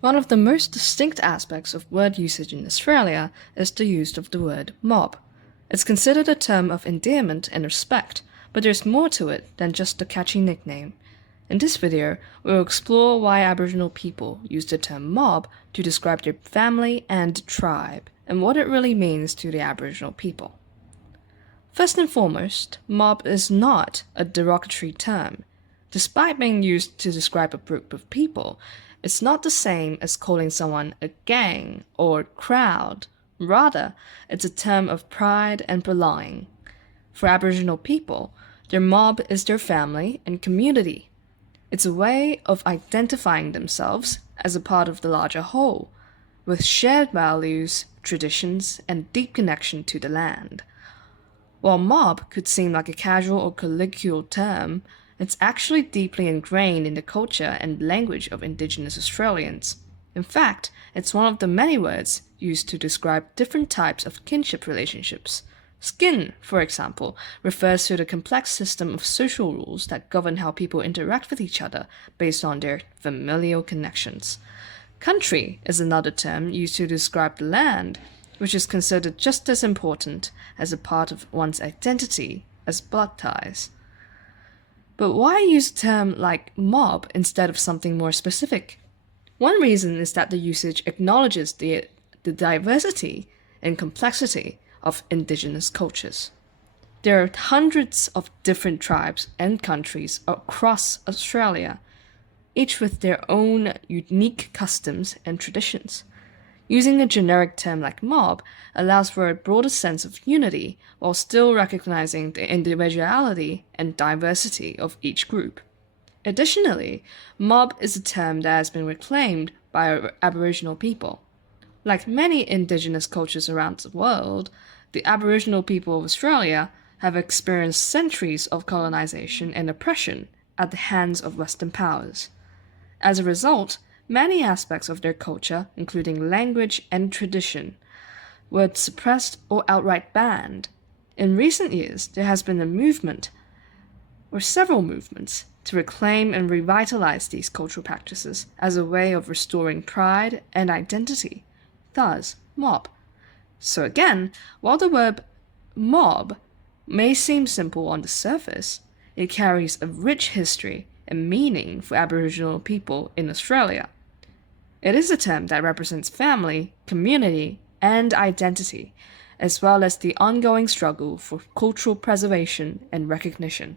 One of the most distinct aspects of word usage in Australia is the use of the word mob. It's considered a term of endearment and respect, but there's more to it than just a catchy nickname. In this video, we'll explore why Aboriginal people use the term mob to describe their family and tribe, and what it really means to the Aboriginal people. First and foremost, mob is not a derogatory term. Despite being used to describe a group of people, it's not the same as calling someone a gang or crowd. Rather, it's a term of pride and belonging. For Aboriginal people, their mob is their family and community. It's a way of identifying themselves as a part of the larger whole, with shared values, traditions, and deep connection to the land. While mob could seem like a casual or colloquial term, it's actually deeply ingrained in the culture and language of Indigenous Australians. In fact, it's one of the many words used to describe different types of kinship relationships. Skin, for example, refers to the complex system of social rules that govern how people interact with each other based on their familial connections. Country is another term used to describe the land, which is considered just as important as a part of one's identity as blood ties. But why use a term like mob instead of something more specific? One reason is that the usage acknowledges the diversity and complexity of Indigenous cultures. There are hundreds of different tribes and countries across Australia, each with their own unique customs and traditions. Using a generic term like mob allows for a broader sense of unity while still recognizing the individuality and diversity of each group. Additionally, mob is a term that has been reclaimed by Aboriginal people. Like many Indigenous cultures around the world, the Aboriginal people of Australia have experienced centuries of colonization and oppression at the hands of Western powers. As a result, many aspects of their culture, including language and tradition, were suppressed or outright banned. In recent years, there has been a movement, or several movements, to reclaim and revitalize these cultural practices as a way of restoring pride and identity, thus mob. So again, while the word mob may seem simple on the surface, it carries a rich history and meaning for Aboriginal people in Australia. It is a term that represents family, community, and identity, as well as the ongoing struggle for cultural preservation and recognition.